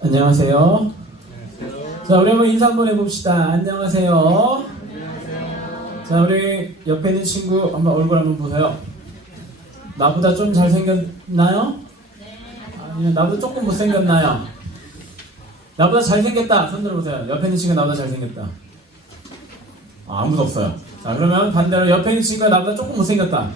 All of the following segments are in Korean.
안녕하세요. 자, 우리 한번 인사 한번 해봅시다. 안녕하세요. 자, 우리 옆에 있는 친구 한번 얼굴 한번 보세요. 나보다 좀 잘생겼나요? 아니면 나보다 조금 못생겼나요? 나보다 잘생겼다. 손 들어보세요. 옆에 있는 친구가 나보다 잘생겼다. 아무도 없어요. 자, 그러면 반대로 옆에 있는 친구가 나보다 조금 못생겼다.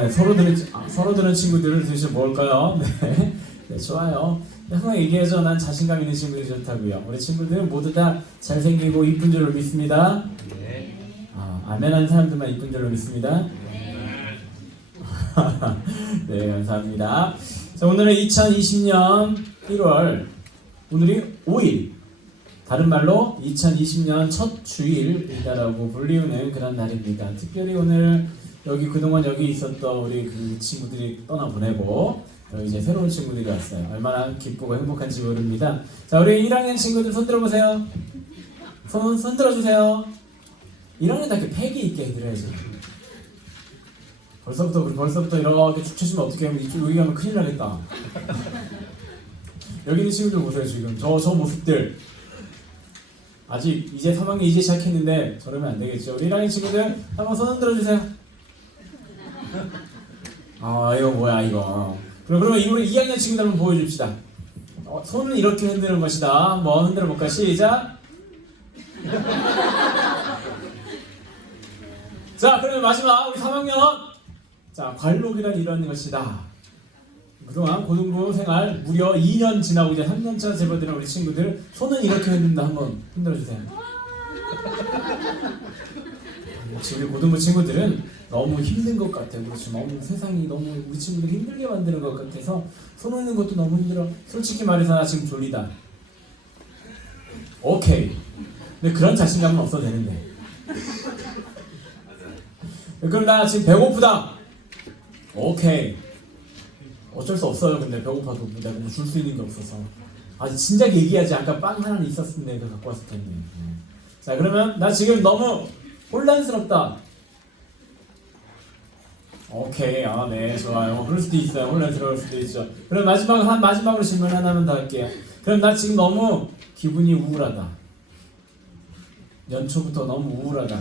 네. 서로 들은 친구들을 도대체 뭘까요? 네. 네, 좋아요. 항상 얘기하죠. 난 자신감 있는 친구들이 좋다고요. 우리 친구들은 모두 다 잘생기고 이쁜 줄로 믿습니다. 네. 아멘하는 사람들만 이쁜 줄로 믿습니다. 네, 감사합니다. 자, 오늘은 2020년 1월, 오늘이 5일. 다른 말로 2020년 첫 주일이다라고 불리우는 그런 날입니다. 특별히 오늘 그동안 여기 있었던 우리 그 친구들이 떠나보내고 이제 새로운 친구들이 왔어요. 얼마나 기쁘고 행복한지 모릅니다. 자, 우리 1학년 친구들 손 들어보세요. 손 들어주세요. 1학년답게 패기 있게 해드려야지. 벌써부터 이렇게 축 쳐주면 어떻게 하면 여기 가면 큰일 나겠다. 여기 있는 친구들 보세요. 지금 저 모습들. 아직 이제 3학년 이제 시작했는데 저러면 안 되겠죠. 우리 1학년 친구들 한번 손 흔들어 주세요. 이거 뭐야 이거. 그러면 우리 2학년 친구들 한번 보여줍시다. 손은 이렇게 흔드는 것이다. 한번 흔들어 볼까? 시작. 자, 그러면 마지막 우리 3학년. 자, 관록이란 이런 것이다. 그동안 고등부 생활 무려 2년 지나고 이제 3년차 재벌들은 우리 친구들 손은 이렇게 흔든다. 한번 흔들어주세요. 지금 고등부 친구들은 너무 힘든 것 같아요. 그렇죠. 너무 세상이 너무 우리 친구들 힘들게 만드는 것 같아서 손 흔드는 것도 너무 힘들어. 솔직히 말해서 나 지금 졸리다. 오케이. 근데 그런 자신감은 없어도 되는데. 그럼 나 지금 배고프다. 오케이. 어쩔 수 없어요. 근데 배고파도 내가 뭐 줄 수 있는 게 없어서. 진작 얘기하지. 아까 빵 하나 있었으면 내가 갖고 왔을 텐데. 자, 그러면 나 지금 너무 혼란스럽다. 오케이. 네, 좋아요. 그럴 수도 있어요. 혼란스러울 수도 있죠. 그럼 마지막으로 질문 하나만 더 할게요. 그럼 나 지금 너무 기분이 우울하다. 연초부터 너무 우울하다.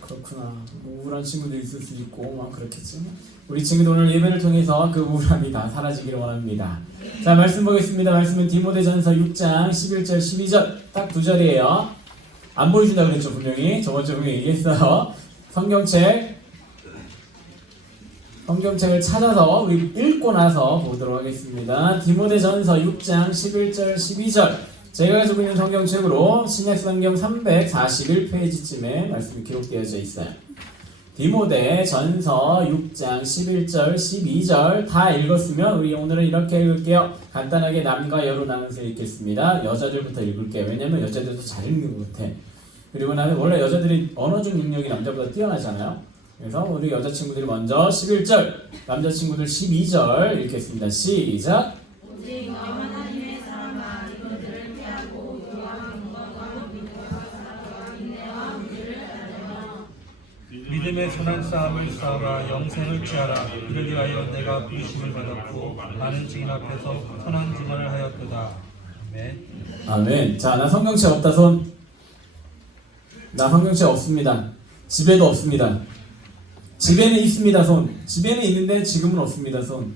그렇구나. 우울한 친구도 있을 수 있고 막 그렇겠지. 우리 친구들 오늘 예배를 통해서 그 우울함이 다 사라지기를 원합니다. 자, 말씀 보겠습니다. 말씀은 디모데전서 6장 11절 12절 딱 두 절이에요. 안 보여준다 그랬죠 분명히. 저번주에 분명히 얘기했어요. 성경책을 찾아서 우리 읽고 나서 보도록 하겠습니다. 디모데전서 6장 11절 12절 제가 가지고 있는 성경책으로 신약성경 341페이지쯤에 말씀이 기록되어져 있어요. 디모데전서 6장 11절 12절 다 읽었으면 우리 오늘은 이렇게 읽을게요. 간단하게 남과 여로 나눠서 읽겠습니다. 여자들부터 읽을게요. 왜냐면 여자들도 잘 읽는 것 같아. 그리고 나는 원래 여자들이 언어적 능력이 남자보다 뛰어나잖아요. 그래서 우리 여자친구들이 먼저 11절, 남자친구들 12절 읽겠습니다. 시작. 믿음의 선한 싸움을 싸우라. 영생을 취하라. 이를 위하여 내가 부르심을 받았고 많은 증인 앞에서 선한 증언을 하였도다. 아멘. 아멘. 자, 나 성경책 없다 손. 나 성경책 없습니다. 집에도 없습니다. 집에는 있습니다 손. 집에는 있는데 지금은 없습니다 손.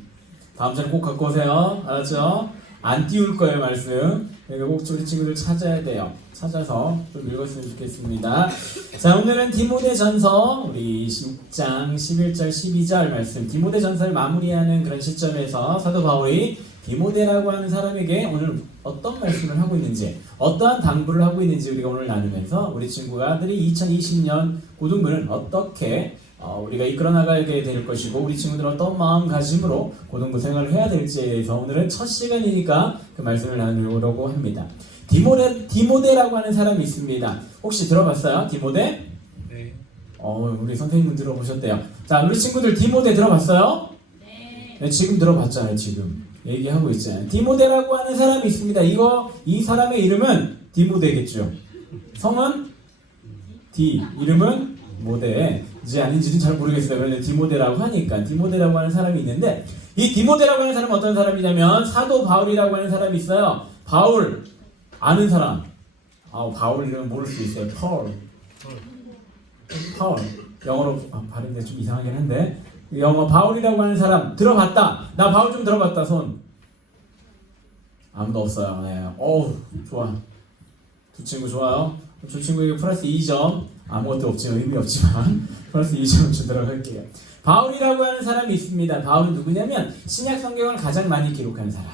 다음 주에 꼭 갖고 오세요. 알았죠? 안 띄울 거예요 말씀. 그러니까 꼭 우리 친구들 찾아야 돼요. 찾아서 좀 읽었으면 좋겠습니다. 자, 오늘은 디모데전서 우리 6장 11절 12절 말씀, 디모데전서를 마무리하는 그런 시점에서 사도 바울이 디모데라고 하는 사람에게 오늘 어떤 말씀을 하고 있는지, 어떠한 당부를 하고 있는지 우리가 오늘 나누면서 우리 친구들이 2020년 고등부는 어떻게 우리가 이끌어 나가게 될 것이고 우리 친구들은 어떤 마음가짐으로 고등부 생활을 해야 될지에 대해서 오늘은 첫 시간이니까 그 말씀을 나누려고 합니다. 디모데라고 하는 사람이 있습니다. 혹시 들어봤어요? 디모데? 네. 우리 선생님은 들어보셨대요. 자, 우리 친구들 디모데 들어봤어요? 네, 지금 들어봤잖아요. 지금 얘기하고 있잖아요. 디모데라고 하는 사람이 있습니다. 이 사람의 이름은 디모데겠죠. 성은 디, 이름은 디모데인지 아닌지는 잘 모르겠어요. 그런데 디모데라고 하니까 디모데라고 하는 사람이 있는데 이 디모데라고 하는 사람은 어떤 사람이냐면 사도 바울이라고 하는 사람이 있어요. 바울 아는 사람. 바울 이름은 모를 수 있어요. 파울. 영어로 발음이 좀 이상하긴 한데 영어 바울이라고 하는 사람 들어봤다. 나 바울 좀 들어봤다. 손. 아무도 없어요. 네. 좋아. 두 친구 좋아요. 두 친구에게 플러스 2점. 아무것도 없지만 의미 없지만 플러스 2점 주도록 할게요. 바울이라고 하는 사람이 있습니다. 바울은 누구냐면 신약 성경을 가장 많이 기록한 사람.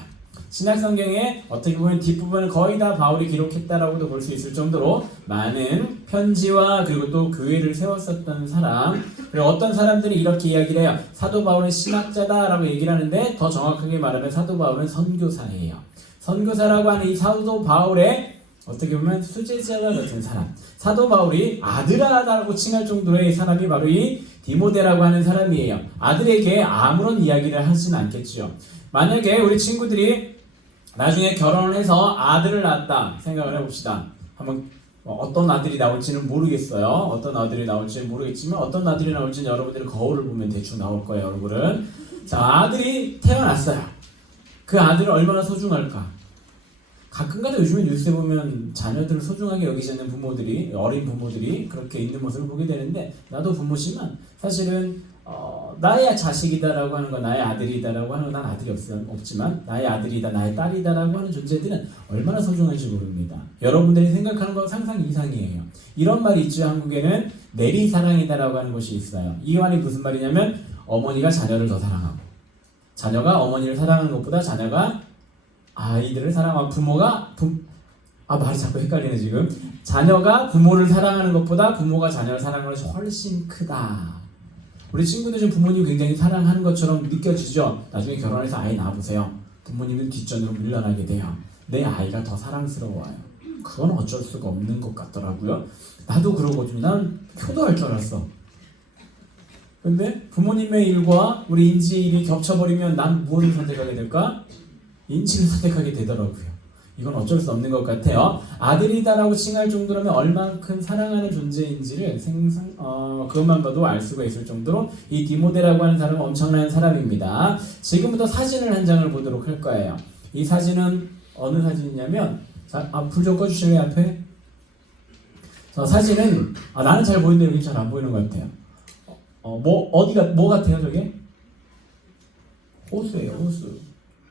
신약 성경에 어떻게 보면 뒷부분을 거의 다 바울이 기록했다라고도 볼 수 있을 정도로 많은 편지와 그리고 또 교회를 세웠었던 사람. 그리고 어떤 사람들이 이렇게 이야기를 해요. 사도 바울은 신학자다라고 얘기를 하는데 더 정확하게 말하면 사도 바울은 선교사예요. 선교사라고 하는 이 사도 바울의 어떻게 보면 수제자와 같은 사람. 사도 바울이 아들아라고 칭할 정도의 사람이 바로 이 디모데라고 하는 사람이에요. 아들에게 아무런 이야기를 하진 않겠죠. 만약에 우리 친구들이 나중에 결혼을 해서 아들을 낳았다 생각을 해봅시다. 한번 어떤 아들이 나올지는 모르겠어요. 어떤 아들이 나올지는 모르겠지만 어떤 아들이 나올지는 여러분들이 거울을 보면 대충 나올 거예요. 여러분은 자, 아들이 태어났어요. 그 아들을 얼마나 소중할까? 가끔가다 요즘에 뉴스에 보면 자녀들을 소중하게 여기지 않는 부모들이, 어린 부모들이 그렇게 있는 모습을 보게 되는데 나도 부모지만 사실은 나의 자식이다라고 하는 거, 나의 아들이다라고 하는 건 난 아들이 없지만 나의 아들이다, 나의 딸이다라고 하는 존재들은 얼마나 소중한지 모릅니다. 여러분들이 생각하는 건 상상 이상이에요. 이런 말이 있죠. 한국에는 내리사랑이다라고 하는 것이 있어요. 이 말이 무슨 말이냐면 어머니가 자녀를 더 사랑하고 자녀가 어머니를 사랑하는 것보다 자녀가 아이들을 사랑하고 말이 자꾸 헷갈리네 지금. 자녀가 부모를 사랑하는 것보다 부모가 자녀를 사랑하는 것이 훨씬 크다. 우리 친구들 중 부모님 굉장히 사랑하는 것처럼 느껴지죠? 나중에 결혼해서 아이 낳아보세요. 부모님은 뒷전으로 물러나게 돼요. 내 아이가 더 사랑스러워요. 그건 어쩔 수가 없는 것 같더라고요. 나도 그러거든요. 난 효도할 줄 알았어. 근데 부모님의 일과 우리 인지의 일이 겹쳐버리면 난 무엇을 선택하게 될까? 인치를 선택하게 되더라고요. 이건 어쩔 수 없는 것 같아요. 아들이다라고 칭할 정도라면 얼만큼 사랑하는 존재인지를 그것만 봐도 알 수가 있을 정도로 이 디모데라고 하는 사람은 엄청난 사람입니다. 지금부터 사진을 한 장을 보도록 할 거예요. 이 사진은 어느 사진이냐면 불 좀 꺼주실래요 앞에? 사진은 나는 잘 보이는데 여기 잘 안 보이는 것 같아요. 뭐 같아요 저게? 호수예요, 호수.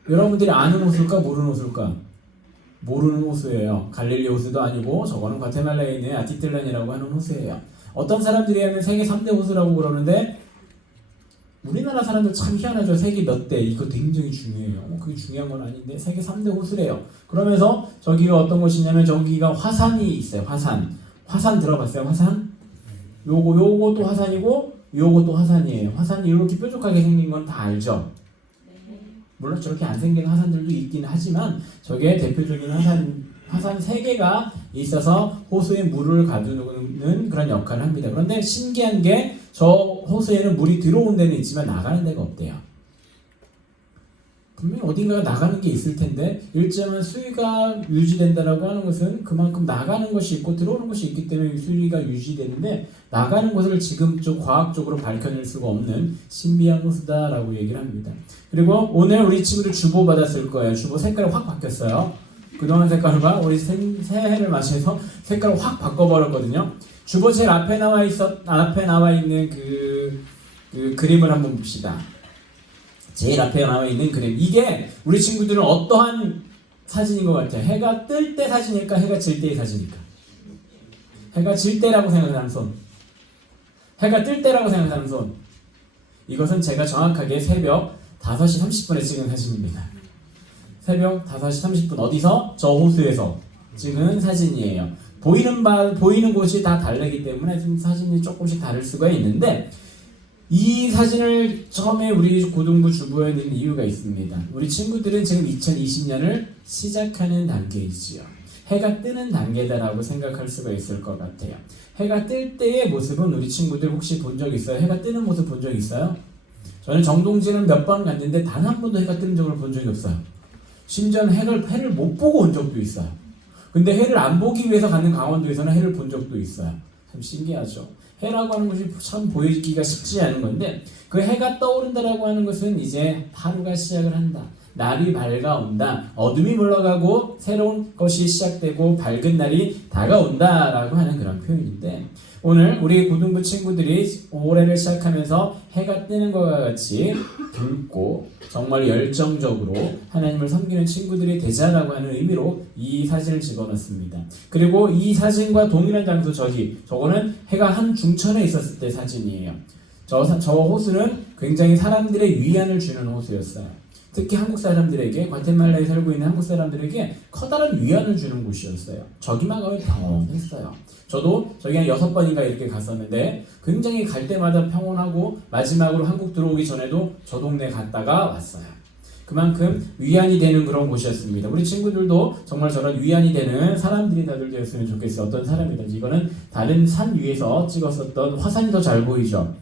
여러분들이 아는 호수일까 모르는 호수일까? 모르는 호수예요. 갈릴리 호수도 아니고 저거는 과테말라에 있는 아티틀란이라고 하는 호수예요. 어떤 사람들이 하면 세계 3대 호수라고 그러는데 우리나라 사람들 참 희한하죠. 세계 몇 대 이거 굉장히 중요해요. 그게 중요한 건 아닌데 세계 3대 호수래요. 그러면서 저기가 어떤 곳이냐면 저기가 화산이 있어요. 화산 들어봤어요? 화산? 요것도 화산이고 요것도 화산이에요. 화산이 이렇게 뾰족하게 생긴 건 다 알죠? 물론 저렇게 안 생긴 화산들도 있긴 하지만 저게 대표적인 화산 3개가 있어서 호수에 물을 가두는 그런 역할을 합니다. 그런데 신기한 게 저 호수에는 물이 들어온 데는 있지만 나가는 데가 없대요. 분명히 어딘가가 나가는 게 있을 텐데 일정한 수위가 유지된다라고 하는 것은 그만큼 나가는 것이 있고 들어오는 것이 있기 때문에 수위가 유지되는데 나가는 것을 지금 과학적으로 밝혀낼 수가 없는 신비한 호수다라고 얘기를 합니다. 그리고 오늘 우리 친구들 주보 받았을 거예요. 주보 색깔이 확 바뀌었어요. 그동안 색깔과 우리 새해를 맞이해서 색깔을 확 바꿔버렸거든요. 주보 제일 앞에 나와 있는 그 그림을 한번 봅시다. 제일 앞에 나와 있는 그림. 이게 우리 친구들은 어떠한 사진인 것 같아요? 해가 뜰 때 사진일까? 해가 질 때의 사진일까? 해가 질 때라고 생각하는 손. 해가 뜰 때라고 생각하는 손. 이것은 제가 정확하게 새벽 5시 30분에 찍은 사진입니다. 새벽 5시 30분 어디서? 저 호수에서 찍은 사진이에요. 보이는 곳이 다 다르기 때문에 좀 사진이 조금씩 다를 수가 있는데 이 사진을 처음에 우리 고등부 주부에 넣은 이유가 있습니다. 우리 친구들은 지금 2020년을 시작하는 단계이지요. 해가 뜨는 단계다라고 생각할 수가 있을 것 같아요. 해가 뜰 때의 모습은 우리 친구들 혹시 본 적 있어요? 해가 뜨는 모습 본 적 있어요? 저는 정동진을 몇 번 갔는데 단 한 번도 해가 뜨는 적을 본 적이 없어요. 심지어는 해를 못 보고 온 적도 있어요. 근데 해를 안 보기 위해서 가는 강원도에서는 해를 본 적도 있어요. 참 신기하죠. 해라고 하는 것이 참 보이기가 쉽지 않은 건데 그 해가 떠오른다라고 하는 것은 이제 하루가 시작을 한다. 날이 밝아온다. 어둠이 물러가고 새로운 것이 시작되고 밝은 날이 다가온다라고 하는 그런 표현인데 오늘 우리 고등부 친구들이 올해를 시작하면서 해가 뜨는 것과 같이 붉고 정말 열정적으로 하나님을 섬기는 친구들이 되자라고 하는 의미로 이 사진을 집어넣습니다. 그리고 이 사진과 동일한 장소 저거는 해가 한 중천에 있었을 때 사진이에요. 저 호수는 굉장히 사람들의 위안을 주는 호수였어요. 특히 한국 사람들에게, 과테말라에 살고 있는 한국 사람들에게 커다란 위안을 주는 곳이었어요. 저기만 가면 평온했어요. 저도 저기 한 6번인가 이렇게 갔었는데 굉장히 갈 때마다 평온하고 마지막으로 한국 들어오기 전에도 저 동네 갔다가 왔어요. 그만큼 위안이 되는 그런 곳이었습니다. 우리 친구들도 정말 저런 위안이 되는 사람들이 다들 되었으면 좋겠어요. 어떤 사람이든지. 이거는 다른 산 위에서 찍었었던 화산이 더 잘 보이죠.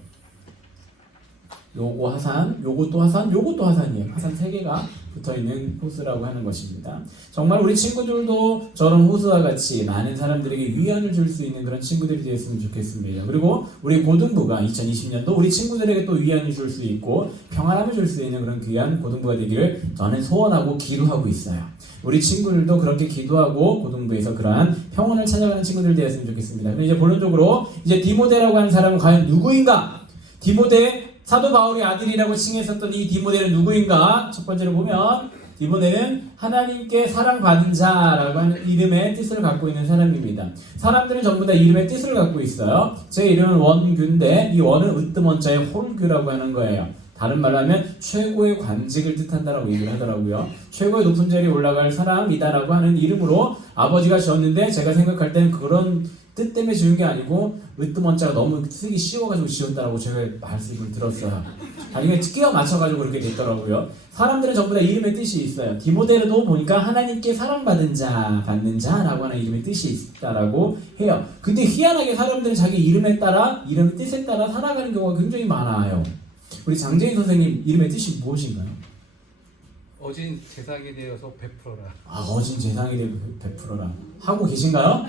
요거 화산, 요것도 화산, 요것도 화산이에요. 화산 3개가 붙어있는 호수라고 하는 것입니다. 정말 우리 친구들도 저런 호수와 같이 많은 사람들에게 위안을 줄 수 있는 그런 친구들이 되었으면 좋겠습니다. 그리고 우리 고등부가 2020년도 우리 친구들에게 또 위안을 줄 수 있고 평안함을 줄 수 있는 그런 귀한 고등부가 되기를 저는 소원하고 기도하고 있어요. 우리 친구들도 그렇게 기도하고 고등부에서 그러한 평온을 찾아가는 친구들 되었으면 좋겠습니다. 그럼 이제 본론적으로 이제 디모데라고 하는 사람은 과연 누구인가? 디모데 사도 바울의 아들이라고 칭했었던 이 디모데는 누구인가? 첫 번째로 보면 디모데는 하나님께 사랑받은 자라고 하는 이름의 뜻을 갖고 있는 사람입니다. 사람들은 전부 다 이름의 뜻을 갖고 있어요. 제 이름은 원규인데 이 원은 으뜸원자의 홀규라고 하는 거예요. 다른 말로 하면 최고의 관직을 뜻한다라고 얘기를 하더라고요. 최고의 높은 자리에 올라갈 사람이다라고 하는 이름으로 아버지가 지었는데 제가 생각할 때는 그런 뜻 때문에 지은 게 아니고 으뜸원자가 너무 쓰기 쉬워가지고 지었다라고 제가 말씀을 들었어요. 아니면 끼워 맞춰가지고 그렇게 됐더라고요. 사람들은 전부 다 이름의 뜻이 있어요. 디모데도 보니까 하나님께 사랑받은 자, 받는 자라고 하는 이름의 뜻이 있다라고 해요. 근데 희한하게 사람들은 자기 이름에 따라, 이름의 뜻에 따라 살아가는 경우가 굉장히 많아요. 우리 장재인 선생님 이름의 뜻이 무엇인가요? 어진 재상이 되어서 베풀어라. 아, 어진 재상이 되어 베풀어라. 하고 계신가요?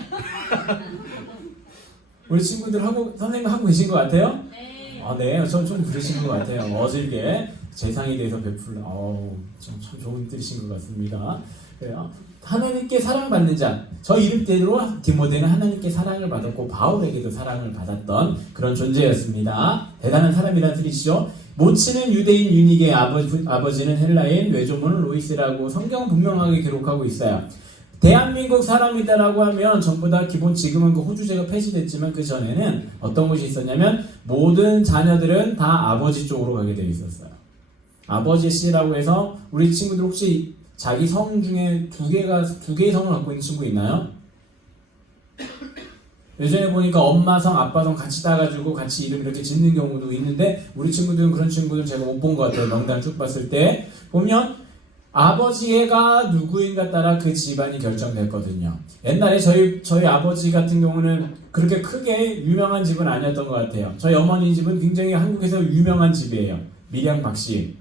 우리 친구들 선생님 하고 계신 것 같아요? 네. 아, 네. 좀 그러신 것 같아요. 어질게 재상이 돼서 베풀라. 참 좋은 뜻인 것 같습니다. 그래요. 하나님께 사랑받는 자. 저 이름대로 디모데는 하나님께 사랑을 받았고 바울에게도 사랑을 받았던 그런 존재였습니다. 대단한 사람이라는 뜻이죠. 모치는 유대인 유닉의 아버지는 헬라인, 외조모는 로이스라고 성경은 분명하게 기록하고 있어요. 대한민국 사람이다라고 하면 전부 다 기본 지금은 그 호주제가 폐지됐지만 그 전에는 어떤 것이 있었냐면 모든 자녀들은 다 아버지 쪽으로 가게 되어 있었어요. 아버지 씨라고 해서 우리 친구들 혹시 자기 성 중에 두 개의 성을 갖고 있는 친구 있나요? 예전에 보니까 엄마 성, 아빠 성 같이 따가지고 같이 이름 이렇게 짓는 경우도 있는데 우리 친구들은 그런 친구들 제가 못 본 것 같아요. 명단 쭉 봤을 때 보면 아버지가 누구인가 따라 그 집안이 결정됐거든요. 옛날에 저희 아버지 같은 경우는 그렇게 크게 유명한 집은 아니었던 것 같아요. 저희 어머니 집은 굉장히 한국에서 유명한 집이에요. 밀양박씨.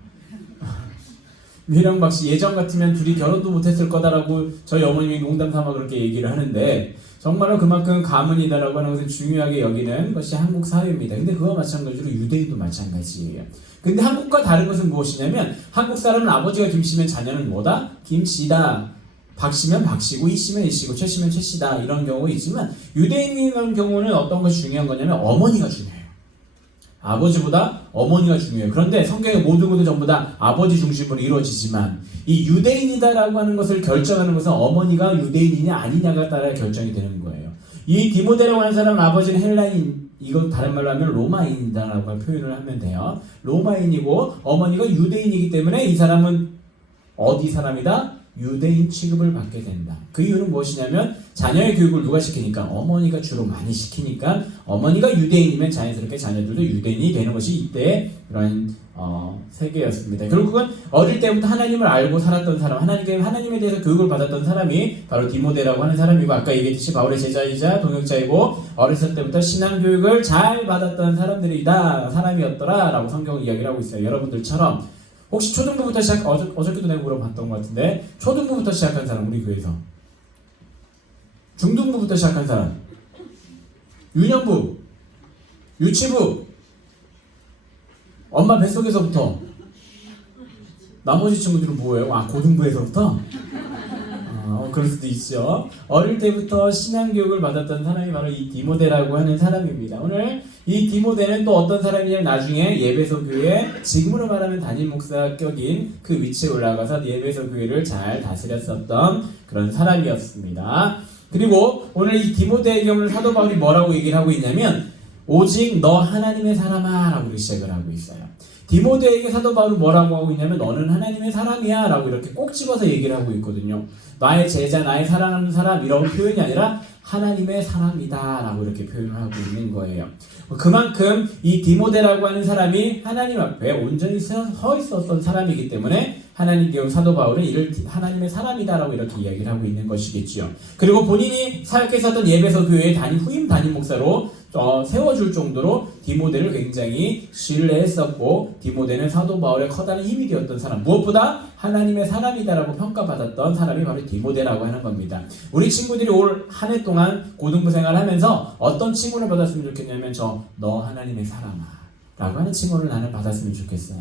밀양박씨 예전 같으면 둘이 결혼도 못했을 거다라고 저희 어머님이 농담 삼아 그렇게 얘기를 하는데 정말로 그만큼 가문이다라고 하는 것을 중요하게 여기는 것이 한국 사회입니다. 근데 그와 마찬가지로 유대인도 마찬가지예요. 근데 한국과 다른 것은 무엇이냐면 한국 사람은 아버지가 김씨면 자녀는 뭐다? 김씨다. 박씨면 박씨고 이씨면 이씨고 최씨면 최씨다. 이런 경우가 있지만 유대인의 경우는 어떤 것이 중요한 거냐면 어머니가 중요해요. 아버지보다 어머니가 중요해요. 그런데 성경의 모든 것은 전부 다 아버지 중심으로 이루어지지만 이 유대인이다라고 하는 것을 결정하는 것은 어머니가 유대인이냐 아니냐가 따라 결정이 되는 거예요. 이 디모데라고 하는 사람은 아버지는 헬라인, 이거 다른 말로 하면 로마인이다라고 표현을 하면 돼요. 로마인이고 어머니가 유대인이기 때문에 이 사람은 어디 사람이다? 유대인 취급을 받게 된다. 그 이유는 무엇이냐면 자녀의 교육을 누가 시키니까? 어머니가 주로 많이 시키니까 어머니가 유대인이면 자연스럽게 자녀들도 유대인이 되는 것이 이때의 그런 세계였습니다. 결국은 어릴 때부터 하나님을 알고 살았던 사람, 하나님에 대해서 교육을 받았던 사람이 바로 디모데라고 하는 사람이고 아까 얘기했듯이 바울의 제자이자 동역자이고 어렸을 때부터 신앙 교육을 잘 받았던 사람이었더라 라고 성경은 이야기를 하고 있어요. 여러분들처럼 혹시 초등부부터 어저께도 내가 물어봤던 것 같은데 초등부부터 시작한 사람 우리 교회에서 중등부부터 시작한 사람 유년부 유치부, 엄마 뱃속에서부터. 나머지 친구들은 뭐예요? 고등부에서부터? 그럴 수도 있죠. 어릴 때부터 신앙교육을 받았던 사람이 바로 이 디모데라고 하는 사람입니다. 오늘 이 디모데는 또 어떤 사람이냐면 나중에 예배소 교회, 지금으로 말하면 담임 목사가 껴긴 그 위치에 올라가서 예배소 교회를 잘 다스렸었던 그런 사람이었습니다. 그리고 오늘 이 디모데의 경우를 사도 바울이 뭐라고 얘기를 하고 있냐면 오직 너 하나님의 사람아 라고 시작을 하고 있어요. 디모데에게 사도 바울은 뭐라고 하고 있냐면 너는 하나님의 사람이야 라고 이렇게 꼭 집어서 얘기를 하고 있거든요. 나의 제자, 나의 사랑하는 사람 이런 표현이 아니라 하나님의 사람이다 라고 이렇게 표현을 하고 있는 거예요. 그만큼 이 디모데라고 하는 사람이 하나님 앞에 온전히 서 있었던 사람이기 때문에 하나님께 사도 바울은 이를 하나님의 사람이다 라고 이렇게 이야기를 하고 있는 것이겠죠. 그리고 본인이 사역했었던 예배소 교회의 후임 담임 목사로 세워줄 정도로 디모데를 굉장히 신뢰했었고 디모데는 사도 바울의 커다란 힘이 되었던 사람, 무엇보다 하나님의 사람이다라고 평가받았던 사람이 바로 디모데라고 하는 겁니다. 우리 친구들이 올 한 해 동안 고등부 생활하면서 어떤 칭호를 받았으면 좋겠냐면 너 하나님의 사람아 라고 하는 칭호를 나는 받았으면 좋겠어요.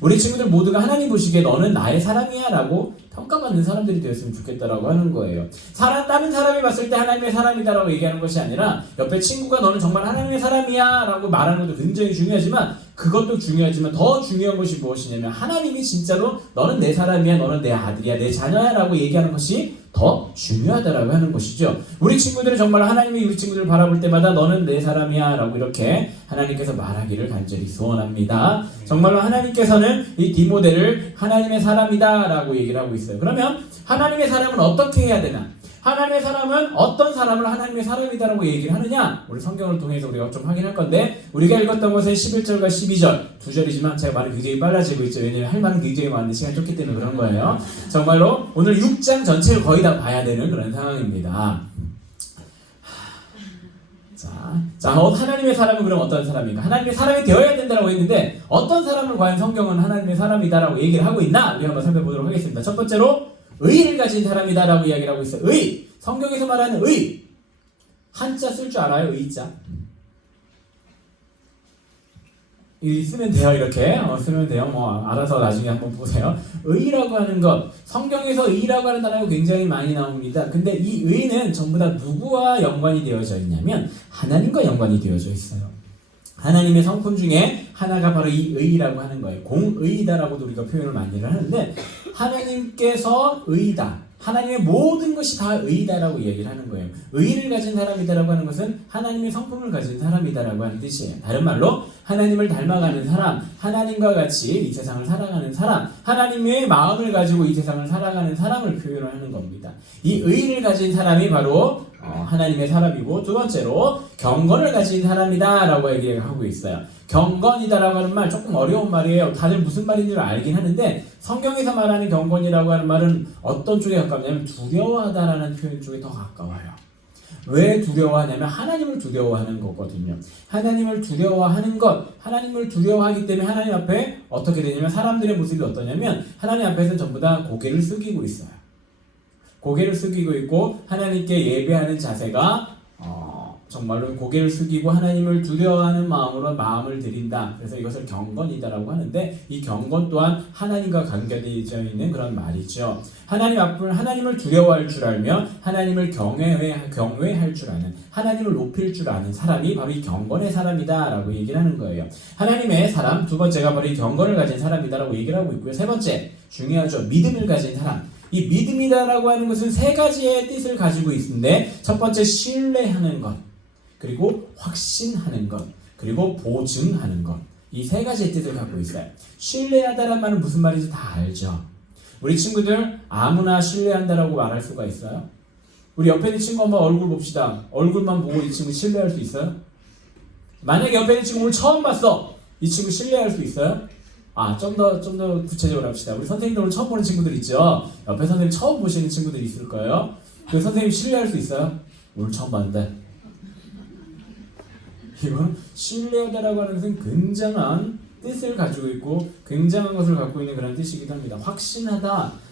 우리 친구들 모두가 하나님 보시기에 너는 나의 사람이야 라고 평가받는 사람들이 되었으면 좋겠다라고 하는 거예요. 다른 사람이 봤을 때 하나님의 사람이다라고 얘기하는 것이 아니라 옆에 친구가 너는 정말 하나님의 사람이야 라고 말하는 것도 굉장히 중요하지만 그것도 중요하지만 더 중요한 것이 무엇이냐면 하나님이 진짜로 너는 내 사람이야, 너는 내 아들이야, 내 자녀야 라고 얘기하는 것이 더 중요하다라고 하는 것이죠. 우리 친구들은 정말 하나님이 우리 친구들을 바라볼 때마다 너는 내 사람이야 라고 이렇게 하나님께서 말하기를 간절히 소원합니다. 정말로 하나님께서는 이 디모데를 하나님의 사람이다 라고 얘기를 하고 있어요. 그러면 하나님의 사람은 어떻게 해야 되나? 하나님의 사람은 어떤 사람을 하나님의 사람이다라고 얘기를 하느냐? 우리 성경을 통해서 우리가 좀 확인할 건데 우리가 읽었던 것은 11절과 12절 두 절이지만 제가 말이 굉장히 빨라지고 있죠. 왜냐하면 할 말은 굉장히 많은데 시간이 좁기 때문에 그런 거예요. 정말로 오늘 6장 전체를 거의 다 봐야 되는 그런 상황입니다. 자, 하나님의 사람은 그럼 어떤 사람인가? 하나님의 사람이 되어야 된다고 했는데 어떤 사람을 과연 성경은 하나님의 사람이다라고 얘기를 하고 있나? 우리 한번 살펴보도록 하겠습니다. 첫 번째로 의를 가진 사람이다라고 이야기를 하고 있어요. 의! 성경에서 말하는 의! 한자 쓸 줄 알아요? 의자? 쓰면 돼요. 이렇게 쓰면 돼요. 알아서 나중에 한번 보세요. 의라고 하는 것, 성경에서 의라고 하는 단어가 굉장히 많이 나옵니다. 근데 이 의는 전부 다 누구와 연관이 되어져 있냐면 하나님과 연관이 되어져 있어요. 하나님의 성품 중에 하나가 바로 이 의라고 하는 거예요. 공의다라고도 우리가 표현을 많이 하는데 하나님께서 의다. 하나님의 모든 것이 다 의다라고 얘기를 하는 거예요. 의를 가진 사람이다라고 하는 것은 하나님의 성품을 가진 사람이다라고 하는 뜻이에요. 다른 말로 하나님을 닮아가는 사람, 하나님과 같이 이 세상을 살아가는 사람, 하나님의 마음을 가지고 이 세상을 살아가는 사람을 표현을 하는 겁니다. 이 의를 가진 사람이 바로 하나님의 사람이고 두 번째로 경건을 가진 사람이다 라고 얘기를 하고 있어요. 경건이다라고 하는 말 조금 어려운 말이에요. 다들 무슨 말인지 알긴 하는데 성경에서 말하는 경건이라고 하는 말은 어떤 쪽에 가깝냐면 두려워하다라는 표현 쪽에 더 가까워요. 왜 두려워하냐면 하나님을 두려워하는 거거든요. 하나님을 두려워하는 것, 하나님을 두려워하기 때문에 하나님 앞에 어떻게 되냐면 사람들의 모습이 어떠냐면 하나님 앞에서는 전부 다 고개를 숙이고 있어요. 고개를 숙이고 있고 하나님께 예배하는 자세가 정말로 고개를 숙이고 하나님을 두려워하는 마음으로 마음을 드린다. 그래서 이것을 경건이다라고 하는데 이 경건 또한 하나님과 관계되어 있는 그런 말이죠. 하나님을 두려워할 줄 알며 하나님을 경외할 줄 아는 하나님을 높일 줄 아는 사람이 바로 이 경건의 사람이다라고 얘기를 하는 거예요. 하나님의 사람 두 번째가 바로 이 경건을 가진 사람이다라고 얘기를 하고 있고요. 세 번째 중요하죠. 믿음을 가진 사람. 이 믿음이다라고 하는 것은 세 가지의 뜻을 가지고 있는데 첫 번째 신뢰하는 것, 그리고 확신하는 것, 그리고 보증하는 것. 이 세 가지의 뜻을 갖고 있어요. 신뢰하다란 말은 무슨 말인지 다 알죠. 우리 친구들 아무나 신뢰한다라고 말할 수가 있어요? 우리 옆에 있는 친구 한번 얼굴 봅시다. 얼굴만 보고 이 친구 신뢰할 수 있어요? 만약에 옆에 있는 친구 오늘 처음 봤어. 이 친구 신뢰할 수 있어요? 좀 더 구체적으로 합시다. 우리 선생님들 오늘 처음 보는 친구들 있죠? 옆에 선생님 처음 보시는 친구들이 있을 거예요. 그 선생님 신뢰할 수 있어요? 오늘 처음 봤는데. 이건 신뢰하다라고 하는 것은 굉장한 뜻을 가지고 있고 굉장한 것을 갖고 있는 그런 뜻이기도 합니다.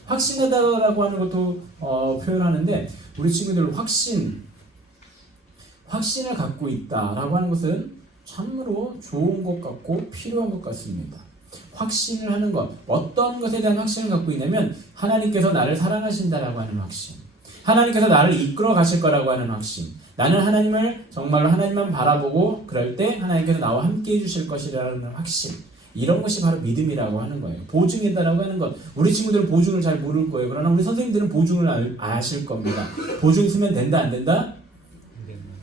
확신하다라고 하는 것도 표현하는데 우리 친구들 확신을 갖고 있다라고 하는 것은 참으로 좋은 것 같고 필요한 것 같습니다. 확신을 하는 것, 어떤 것에 대한 확신을 갖고 있냐면 하나님께서 나를 사랑하신다라고 하는 확신, 하나님께서 나를 이끌어 가실 거라고 하는 확신, 나는 하나님을 정말로 하나님만 바라보고 그럴 때 하나님께서 나와 함께 해주실 것이라는 확신, 이런 것이 바로 믿음이라고 하는 거예요. 보증이다라고 하는 것. 우리 친구들은 보증을 잘 모를 거예요. 그러나 우리 선생님들은 보증을 아실 겁니다. 보증 쓰면 된다 안 된다?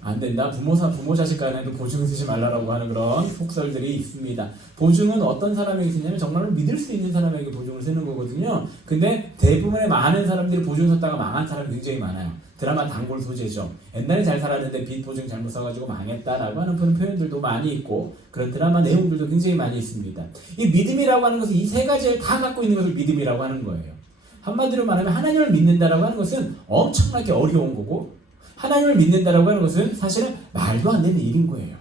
안 된다. 부모 자식 간에도 보증을 쓰지 말라라고 하는 그런 속설들이 있습니다. 보증은 어떤 사람에게 쓰냐면 정말로 믿을 수 있는 사람에게 보증을 쓰는 거거든요. 근데 대부분의 많은 사람들이 보증 썼다가 망한 사람이 굉장히 많아요. 드라마 단골 소재죠. 옛날에 잘 살았는데 빚 보증 잘못 써가지고 망했다라고 하는 그런 표현들도 많이 있고 그런 드라마 내용들도 굉장히 많이 있습니다. 이 믿음이라고 하는 것은 이 세 가지를 다 갖고 있는 것을 믿음이라고 하는 거예요. 한마디로 말하면 하나님을 믿는다라고 하는 것은 엄청나게 어려운 거고 하나님을 믿는다라고 하는 것은 사실은 말도 안 되는 일인 거예요.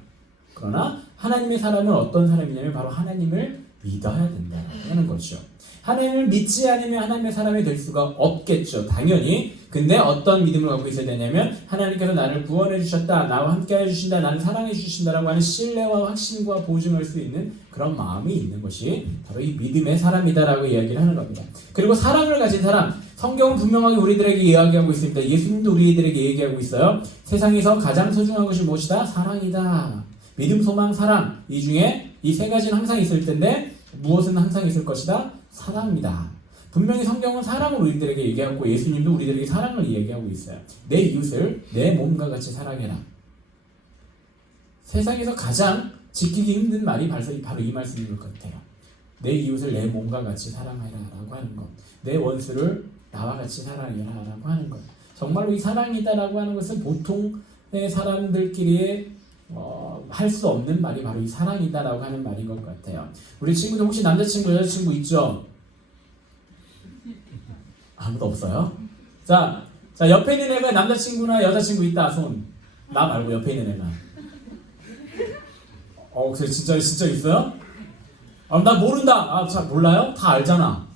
그러나 하나님의 사람은 어떤 사람이냐면 바로 하나님을 믿어야 된다라고 하는 거죠. 하나님을 믿지 않으면 하나님의 사람이 될 수가 없겠죠. 당연히. 근데 어떤 믿음을 갖고 있어야 되냐면 하나님께서 나를 구원해 주셨다. 나와 함께 해 주신다. 나를 사랑해 주신다라고 하는 신뢰와 확신과 보증할 수 있는 그런 마음이 있는 것이 바로 이 믿음의 사람이다라고 이야기를 하는 겁니다. 그리고 사랑을 가진 사람, 성경은 분명하게 우리들에게 이야기하고 있습니다. 예수님도 우리들에게 얘기하고 있어요. 세상에서 가장 소중한 것이 무엇이다? 사랑이다. 믿음, 소망, 사랑. 이 중에 이 세 가지는 항상 있을 텐데 무엇은 항상 있을 것이다? 사랑입니다. 분명히 성경은 사랑을 우리들에게 얘기하고 예수님도 우리들에게 사랑을 얘기하고 있어요. 내 이웃을 내 몸과 같이 사랑해라. 세상에서 가장 지키기 힘든 말이 바로 이 말씀인 것 같아요. 내 이웃을 내 몸과 같이 사랑해라 라고 하는 것. 내 원수를 나와 같이 사랑해라 라고 하는 것. 정말로 이 사랑이다라고 하는 것은 보통의 사람들끼리 할 수 없는 말이 바로 이 사랑이다라고 하는 말인 것 같아요. 우리 친구들 혹시 남자친구, 여자친구 있죠? 아무도 없어요? 자, 옆에 있는 애가 남자친구나 여자친구 있다. 손. 나 말고 옆에 있는 애가. 그래 진짜 있어요? 나 모른다. 잘 몰라요? 다 알잖아.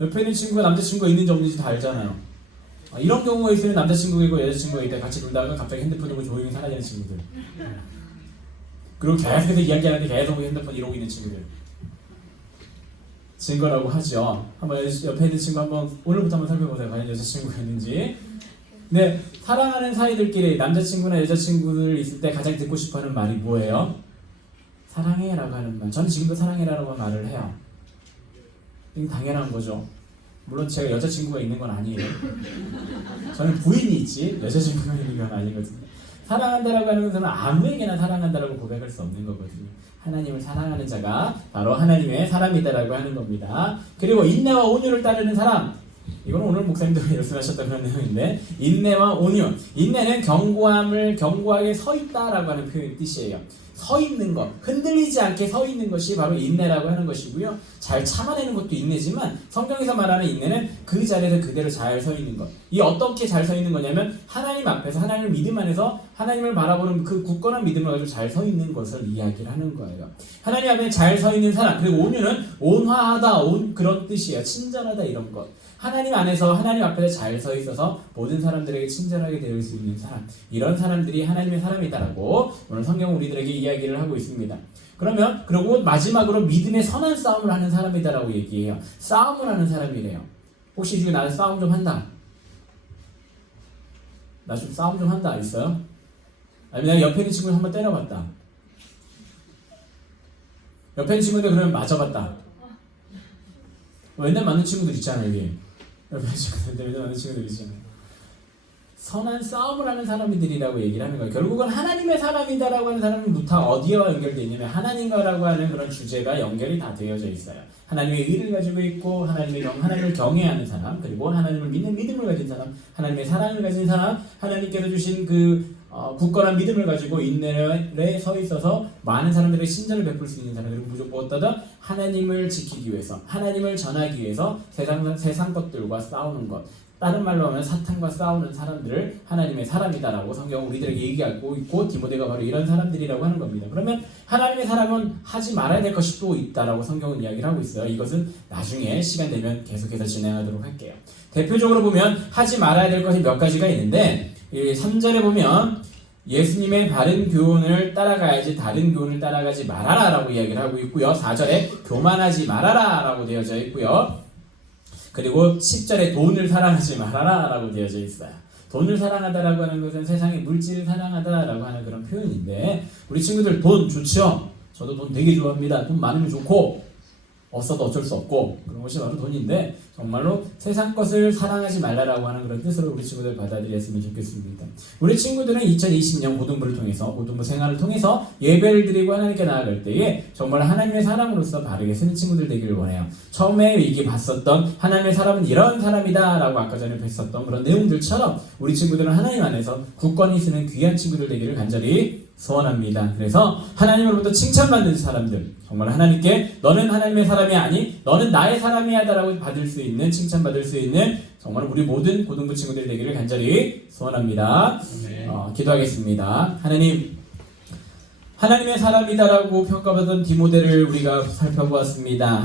옆에 있는 친구가 남자친구가 있는지 없는지 다 알잖아요. 이런 경우가 있으면 남자친구가 있고 여자친구가 있다 같이 놀다가 갑자기 핸드폰 들고 조용히 사라지는 친구들. 그리고 계속해서 이야기하는데 계속 핸드폰 이러고 있는 친구들. 증거라고 하죠. 한번 옆에 있는 친구 한번 오늘부터 한번 살펴보세요. 과연 여자친구가 있는지. 네, 사랑하는 사이들끼리 남자친구나 여자친구들 있을 때 가장 듣고 싶어하는 말이 뭐예요? 사랑해라고 하는 말. 저는 지금도 사랑해라고 말을 해요. 이게 당연한 거죠. 물론 제가 여자친구가 있는 건 아니에요. 저는 부인이 있지 여자친구가 있는 건 아니거든요. 사랑한다라고 하는 것은 아무에게나 사랑한다라고 고백할 수 없는 거거든요. 하나님을 사랑하는 자가 바로 하나님의 사람이다라고 하는 겁니다. 그리고 인내와 온유를 따르는 사람. 이건 오늘 목사님도 말씀하셨던 그런 내용인데 인내와 온유. 인내는 견고하게 서 있다라고 하는 뜻이에요. 서 있는 것, 흔들리지 않게 서 있는 것이 바로 인내라고 하는 것이고요. 잘 참아내는 것도 인내지만 성경에서 말하는 인내는 그 자리에서 그대로 잘 서 있는 것. 이 어떻게 잘 서 있는 거냐면 하나님 앞에서 하나님을 믿음 안에서 하나님을 바라보는 그 굳건한 믿음을 가지고 잘 서 있는 것을 이야기를 하는 거예요. 하나님 앞에 잘 서 있는 사람. 그리고 온유는 온화하다, 그런 뜻이에요. 친절하다 이런 것. 하나님 안에서 하나님 앞에 잘 서 있어서 모든 사람들에게 친절하게 대할 수 있는 사람, 이런 사람들이 하나님의 사람이다라고 오늘 성경은 우리들에게 이야기를 하고 있습니다. 그리고 마지막으로 믿음의 선한 싸움을 하는 사람이다라고 얘기해요. 싸움을 하는 사람이래요. 혹시 이 중에 나는 싸움 좀 한다? 나 좀 싸움 좀 한다 있어요? 아니면 내가 옆에 있는 친구를 한번 때려봤다. 옆에 있는 친구인데 그러면 맞아봤다. 맨날 맞는 친구들 있잖아요, 여기. 옆에 친구들 맨날 맞는 친구들 있잖아요. 선한 싸움을 하는 사람들이라고 얘기를 하는 거예요. 결국은 하나님의 사람이다라고 하는 사람은 다 어디와 연결되어 있냐면 하나님과라고 하는 그런 주제가 연결이 다 되어져 있어요. 하나님의 의를 가지고 있고 하나님을 경외하는 사람, 그리고 하나님을 믿는 믿음을 가진 사람, 하나님의 사랑을 가진 사람, 하나님께서 주신 굳건한 믿음을 가지고 인내에 서 있어서 많은 사람들의 친절을 베풀 수 있는 사람, 그리고 무엇보다 하나님을 지키기 위해서, 하나님을 전하기 위해서 세상 것들과 싸우는 것, 다른 말로 하면 사탄과 싸우는 사람들을 하나님의 사람이다라고 성경은 우리들에게 얘기하고 있고 디모데가 바로 이런 사람들이라고 하는 겁니다. 그러면 하나님의 사람은 하지 말아야 될 것이 또 있다라고 성경은 이야기를 하고 있어요. 이것은 나중에 시간 되면 계속해서 진행하도록 할게요. 대표적으로 보면 하지 말아야 될 것이 몇 가지가 있는데 3절에 보면 예수님의 바른 교훈을 따라가야지 다른 교훈을 따라가지 말아라 라고 이야기를 하고 있고요. 4절에 교만하지 말아라 라고 되어져 있고요. 그리고 10절에 돈을 사랑하지 말아라 라고 되어져 있어요. 돈을 사랑하다라고 하는 것은 세상의 물질을 사랑하다라고 하는 그런 표현인데, 우리 친구들 돈 좋죠? 저도 돈 되게 좋아합니다. 돈 많으면 좋고 없어도 어쩔 수 없고 그런 것이 바로 돈인데, 정말로 세상 것을 사랑하지 말라라고 하는 그런 뜻으로 우리 친구들 받아들였으면 좋겠습니다. 우리 친구들은 2020년 고등부를 통해서, 고등부 생활을 통해서 예배를 드리고 하나님께 나아갈 때에 정말 하나님의 사람으로서 바르게 쓰는 친구들 되기를 원해요. 처음에 이게 봤었던 하나님의 사람은 이런 사람이다 라고 아까 전에 뵀었던 그런 내용들처럼 우리 친구들은 하나님 안에서 굳건히 쓰는 귀한 친구들 되기를 간절히 소원합니다. 그래서 하나님으로부터 칭찬받는 사람들, 정말 하나님께 너는 하나님의 사람이 아니 너는 나의 사람이야 라고 받을 수 있는, 칭찬받을 수 있는 정말 우리 모든 고등부 친구들 되기를 간절히 소원합니다. 기도하겠습니다. 하나님의 사람이다라고 평가받은 디모데를 우리가 살펴보았습니다.